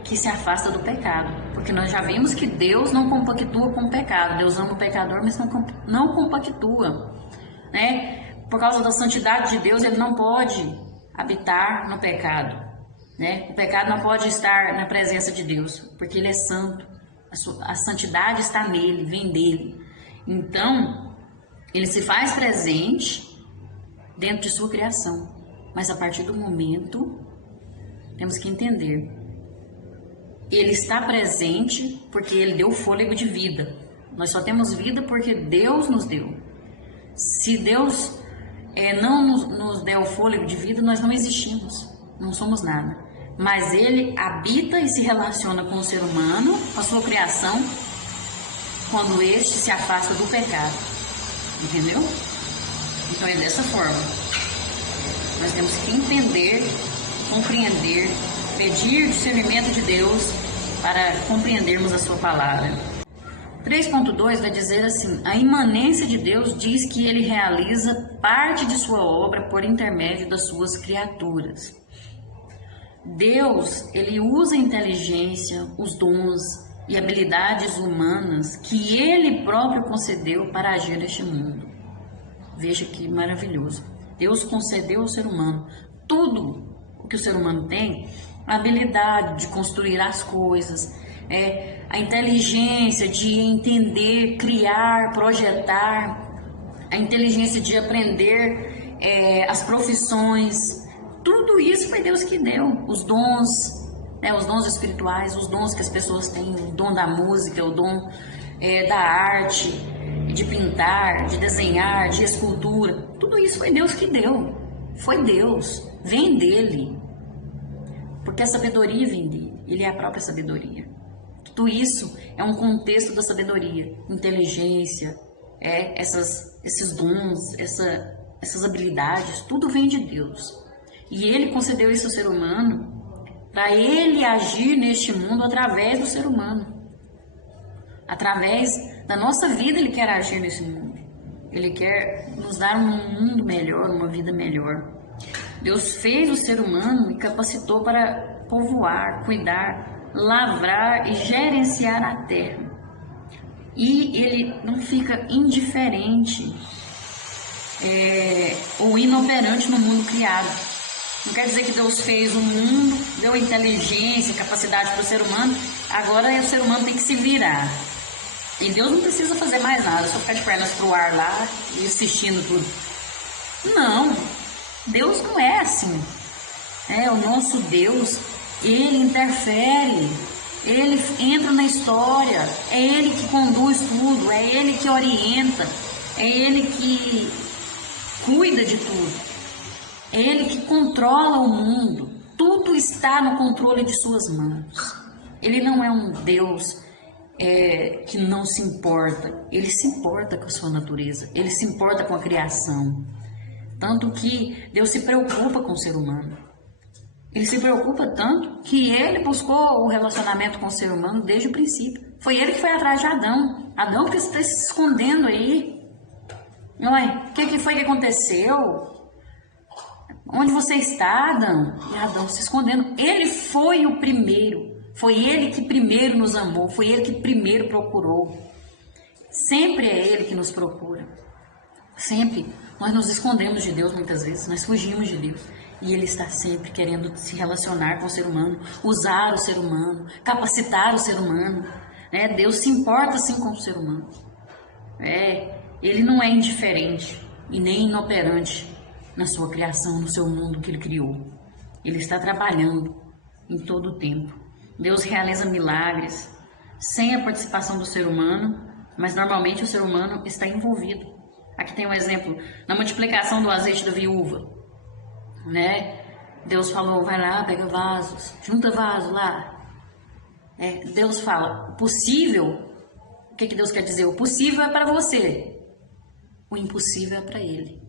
que se afasta do pecado. Porque nós já vimos que Deus não compactua com o pecado. Deus ama o pecador, mas não compactua. Por causa da santidade de Deus, Ele não pode habitar no pecado. O pecado não pode estar na presença de Deus, porque Ele é santo. A santidade está nele, vem dele. Então, Ele se faz presente dentro de sua criação. Mas a partir do momento, temos que entender, Ele está presente porque Ele deu fôlego de vida. Nós só temos vida porque Deus nos deu. Se Deus não nos der o fôlego de vida, nós não existimos, não somos nada. Mas Ele habita e se relaciona com o ser humano, com a sua criação, quando este se afasta do pecado. Entendeu? Então é dessa forma. Nós temos que entender, compreender, pedir discernimento de Deus para compreendermos a sua palavra. 3.2 vai dizer assim: a imanência de Deus diz que Ele realiza parte de sua obra por intermédio das suas criaturas. Deus, Ele usa a inteligência, os dons e habilidades humanas que Ele próprio concedeu para agir neste mundo. Veja que maravilhoso. Deus concedeu ao ser humano tudo o que o ser humano tem, a habilidade de construir as coisas, a inteligência de entender, criar, projetar, a inteligência de aprender as profissões. Tudo isso foi Deus que deu. Os dons espirituais, os dons que as pessoas têm, o dom da música, o dom da arte, de pintar, de desenhar, de escultura. Tudo isso foi Deus que deu. Foi Deus. Vem dele. Porque a sabedoria vem dele. Ele é a própria sabedoria. Tudo isso é um contexto da sabedoria. Inteligência, esses dons, essas habilidades, tudo vem de Deus. E Ele concedeu isso ao ser humano para Ele agir neste mundo através do ser humano. Através da nossa vida Ele quer agir nesse mundo. Ele quer nos dar um mundo melhor, uma vida melhor. Deus fez o ser humano e capacitou para povoar, cuidar, lavrar e gerenciar a terra. E Ele não fica indiferente ou inoperante no mundo criado. Não quer dizer que Deus fez o mundo, deu inteligência, capacidade para o ser humano, agora o ser humano tem que se virar. E Deus não precisa fazer mais nada, só ficar de pernas pro ar lá e assistindo tudo. Não, Deus não é assim. O nosso Deus, Ele interfere, Ele entra na história, é Ele que conduz tudo, é Ele que orienta, é Ele que cuida de tudo, é Ele que controla o mundo, tudo está no controle de suas mãos. Ele não é um Deus que não se importa, Ele se importa com a sua natureza, Ele se importa com a criação, tanto que Deus se preocupa com o ser humano. Ele se preocupa tanto que Ele buscou o relacionamento com o ser humano desde o princípio. Foi Ele que foi atrás de Adão. Adão que está se escondendo aí. O que foi que aconteceu? Onde você está, Adão? E Adão se escondendo. Ele foi o primeiro. Foi Ele que primeiro nos amou. Foi Ele que primeiro procurou. Sempre é Ele que nos procura. Sempre. Nós nos escondemos de Deus muitas vezes. Nós fugimos de Deus. E Ele está sempre querendo se relacionar com o ser humano, usar o ser humano, capacitar o ser humano. Deus se importa sim com o ser humano. Ele não é indiferente e nem inoperante na sua criação, no seu mundo que Ele criou. Ele está trabalhando em todo o tempo. Deus realiza milagres sem a participação do ser humano, mas normalmente o ser humano está envolvido. Aqui tem um exemplo, na multiplicação do azeite da viúva. Deus falou, vai lá, pega vasos, junta vaso lá. Deus fala, possível, o que Deus quer dizer? O possível é para você, o impossível é para Ele.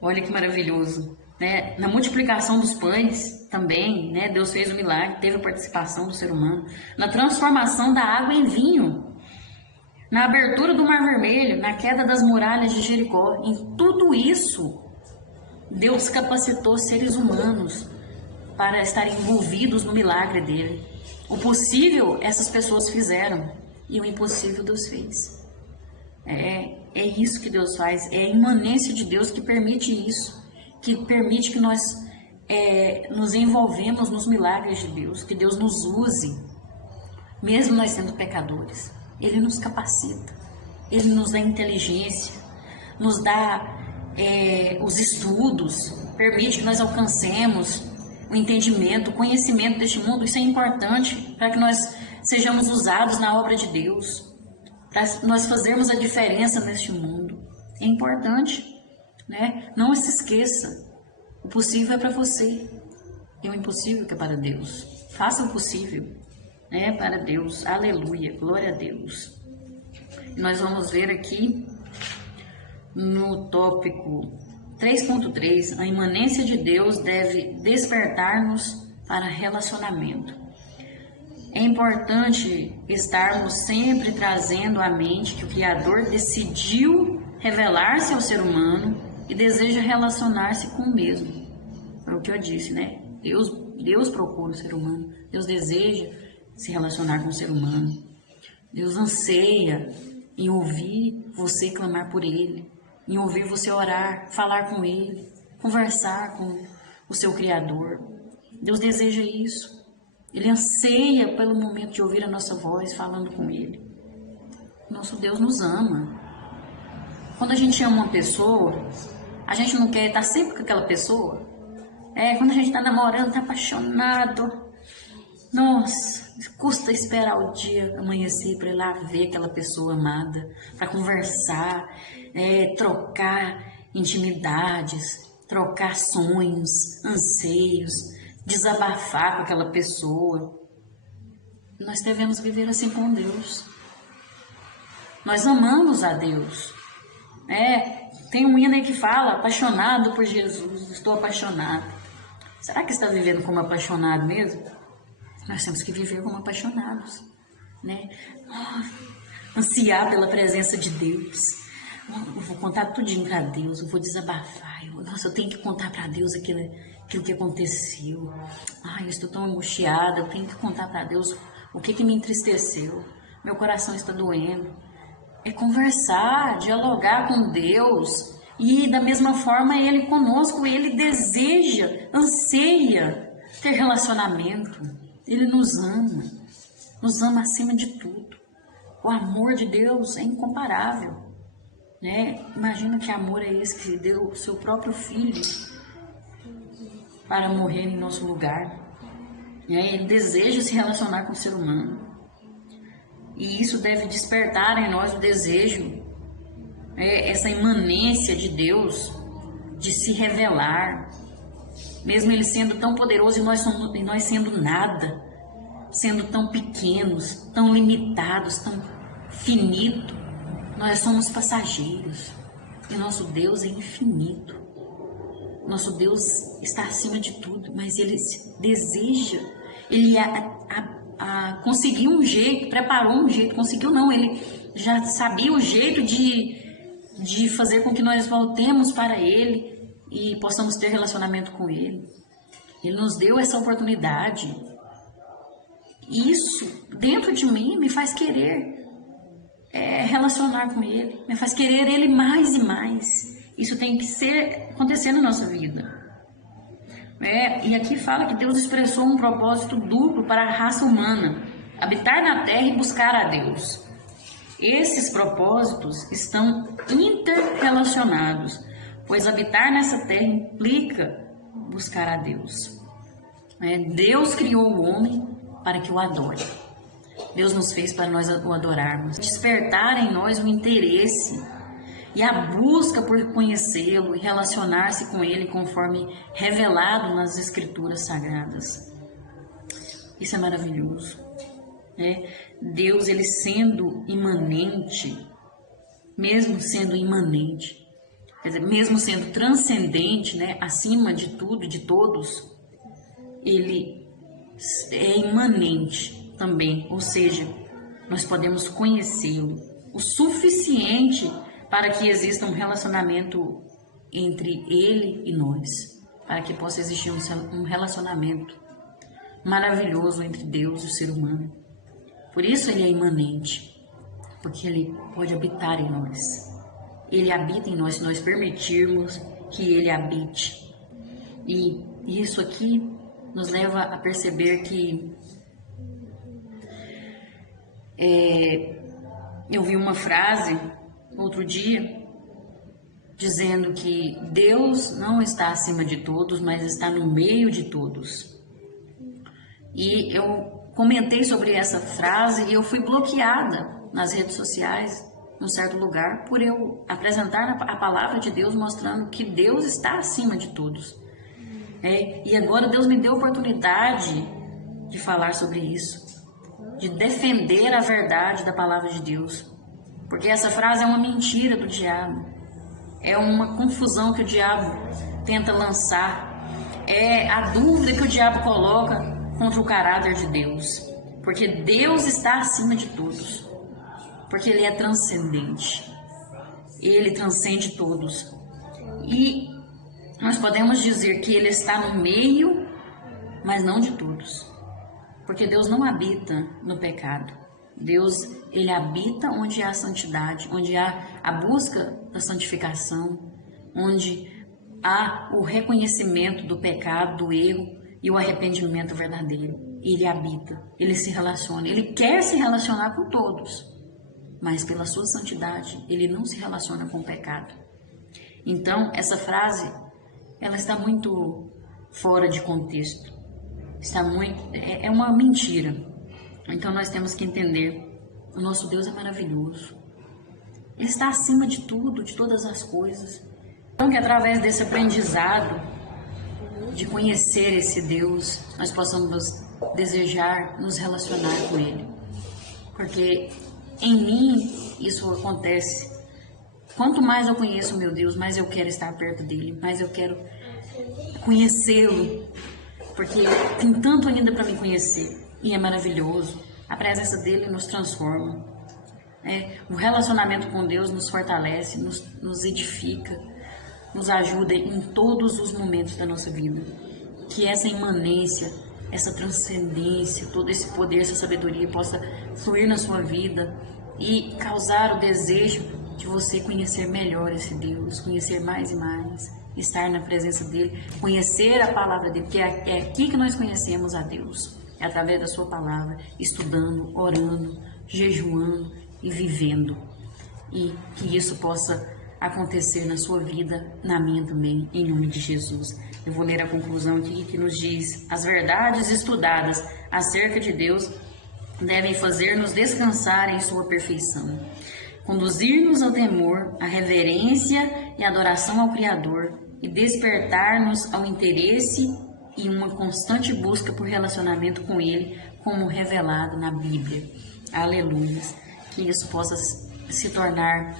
Olha que maravilhoso. Na multiplicação dos pães também, Deus fez o milagre, teve a participação do ser humano. Na transformação da água em vinho, na abertura do Mar Vermelho, na queda das muralhas de Jericó, em tudo isso, Deus capacitou seres humanos para estarem envolvidos no milagre dele. O possível essas pessoas fizeram e o impossível Deus fez. É isso que Deus faz, é a imanência de Deus que permite isso, que permite que nós nos envolvemos nos milagres de Deus, que Deus nos use, mesmo nós sendo pecadores. Ele nos capacita, Ele nos dá inteligência, nos dá os estudos, permite que nós alcancemos o entendimento, o conhecimento deste mundo. Isso é importante para que nós sejamos usados na obra de Deus, para nós fazermos a diferença neste mundo. É importante, Não se esqueça, o possível é para você e o impossível que é para Deus. Faça o possível, para Deus. Aleluia, glória a Deus. Nós vamos ver aqui no tópico 3.3, a imanência de Deus deve despertar-nos para relacionamento. É importante estarmos sempre trazendo à mente que o Criador decidiu revelar-se ao ser humano e deseja relacionar-se com o mesmo. É o que eu disse, Deus procura o ser humano, Deus deseja se relacionar com o ser humano. Deus anseia em ouvir você clamar por Ele, em ouvir você orar, falar com Ele, conversar com o seu Criador. Deus deseja isso. Ele anseia pelo momento de ouvir a nossa voz falando com Ele. Nosso Deus nos ama. Quando a gente ama uma pessoa, a gente não quer estar sempre com aquela pessoa. Quando a gente está namorando, está apaixonado. Nossa, custa esperar o dia amanhecer para ir lá ver aquela pessoa amada, para conversar, trocar intimidades, trocar sonhos, anseios, desabafar com aquela pessoa. Nós devemos viver assim com Deus. Nós amamos a Deus. Tem um hino aí que fala, apaixonado por Jesus, estou apaixonado. Será que está vivendo como apaixonado mesmo? Nós temos que viver como apaixonados, Ansiar pela presença de Deus. Eu vou contar tudinho para Deus, eu vou desabafar. Eu tenho que contar para Deus aquilo que aconteceu. Eu estou tão angustiada, eu tenho que contar para Deus o que me entristeceu. Meu coração está doendo. É conversar, dialogar com Deus. E da mesma forma Ele conosco, Ele deseja, anseia ter relacionamento. Ele nos ama acima de tudo. O amor de Deus é incomparável, né? Imagina que amor é esse que deu o seu próprio filho para morrer em nosso lugar. Ele deseja se relacionar com o ser humano. E isso deve despertar em nós o desejo, essa imanência de Deus, de se revelar, mesmo Ele sendo tão poderoso e nós sendo nada, sendo tão pequenos, tão limitados, tão finito, nós somos passageiros. E nosso Deus é infinito. Nosso Deus está acima de tudo, mas Ele deseja, Ele conseguiu um jeito, preparou um jeito, conseguiu não, Ele já sabia o jeito de fazer com que nós voltemos para Ele e possamos ter relacionamento com Ele. Ele nos deu essa oportunidade. Isso, dentro de mim, me faz querer relacionar com Ele, me faz querer Ele mais e mais. Isso tem que acontecer na nossa vida. E aqui fala que Deus expressou um propósito duplo para a raça humana: habitar na terra e buscar a Deus. Esses propósitos estão interrelacionados, pois habitar nessa terra implica buscar a Deus. Deus criou o homem para que o adore. Deus nos fez para nós o adorarmos. Despertar em nós o interesse e a busca por conhecê-lo e relacionar-se com ele conforme revelado nas Escrituras Sagradas. Isso é maravilhoso. Deus, ele sendo imanente, mesmo sendo imanente, quer dizer, mesmo sendo transcendente, acima de tudo e de todos, ele é imanente também, ou seja, nós podemos conhecê-lo o suficiente para que exista um relacionamento entre ele e nós, para que possa existir um relacionamento maravilhoso entre Deus e o ser humano. Por isso ele é imanente, porque ele pode habitar em nós. Ele habita em nós se nós permitirmos que ele habite. E isso aqui nos leva a perceber que eu vi uma frase outro dia dizendo que Deus não está acima de todos, mas está no meio de todos. E eu comentei sobre essa frase e eu fui bloqueada nas redes sociais, num certo lugar, por eu apresentar a palavra de Deus mostrando que Deus está acima de todos. E agora Deus me deu a oportunidade de falar sobre isso, de defender a verdade da palavra de Deus, porque essa frase é uma mentira do diabo, é uma confusão que o diabo tenta lançar, é a dúvida que o diabo coloca contra o caráter de Deus, porque Deus está acima de todos, porque Ele é transcendente, Ele transcende todos, e nós podemos dizer que Ele está no meio, mas não de todos, porque Deus não habita no pecado. Deus, Ele habita onde há santidade, onde há a busca da santificação, onde há o reconhecimento do pecado, do erro e o arrependimento verdadeiro. Ele habita, Ele se relaciona, Ele quer se relacionar com todos, mas pela sua santidade, Ele não se relaciona com o pecado. Então, essa frase, ela está muito fora de contexto, é uma mentira. Então nós temos que entender, o nosso Deus é maravilhoso, Ele está acima de tudo, de todas as coisas. Então que através desse aprendizado, de conhecer esse Deus, nós possamos desejar nos relacionar com Ele, porque em mim isso acontece. Quanto mais eu conheço o meu Deus, mais eu quero estar perto dele, mais eu quero conhecê-lo, porque tem tanto ainda para me conhecer, e é maravilhoso. A presença dele nos transforma, o relacionamento com Deus nos fortalece, nos edifica, nos ajuda em todos os momentos da nossa vida. Que essa imanência, essa transcendência, todo esse poder, essa sabedoria possa fluir na sua vida e causar o desejo de você conhecer melhor esse Deus, conhecer mais e mais, estar na presença dele, conhecer a palavra dele, porque é aqui que nós conhecemos a Deus, é através da sua palavra, estudando, orando, jejuando, e vivendo. E que isso possa acontecer na sua vida, na minha também, em nome de Jesus. Eu vou ler a conclusão aqui que nos diz: as verdades estudadas acerca de Deus devem fazer-nos descansar em sua perfeição, conduzir-nos ao temor, à reverência e adoração ao Criador e despertar-nos ao interesse e uma constante busca por relacionamento com Ele, como revelado na Bíblia. Aleluia! Que isso possa se tornar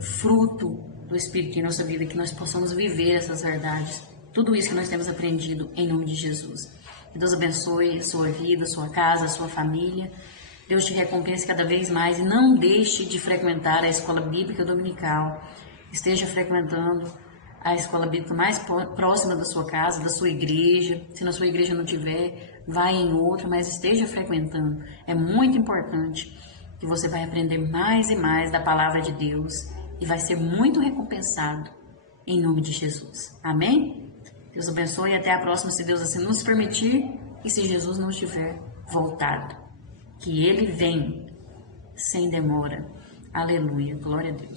fruto do Espírito em nossa vida, que nós possamos viver essas verdades, tudo isso que nós temos aprendido em nome de Jesus. Que Deus abençoe a sua vida, a sua casa, a sua família. Deus te recompense cada vez mais e não deixe de frequentar a escola bíblica dominical. Esteja frequentando a escola bíblica mais próxima da sua casa, da sua igreja. Se na sua igreja não tiver, vai em outra, mas esteja frequentando. É muito importante que você vai aprender mais e mais da palavra de Deus e vai ser muito recompensado em nome de Jesus. Amém? Deus abençoe e até a próxima, se Deus assim nos permitir e se Jesus não estiver voltado. Que Ele vem sem demora. Aleluia. Glória a Deus.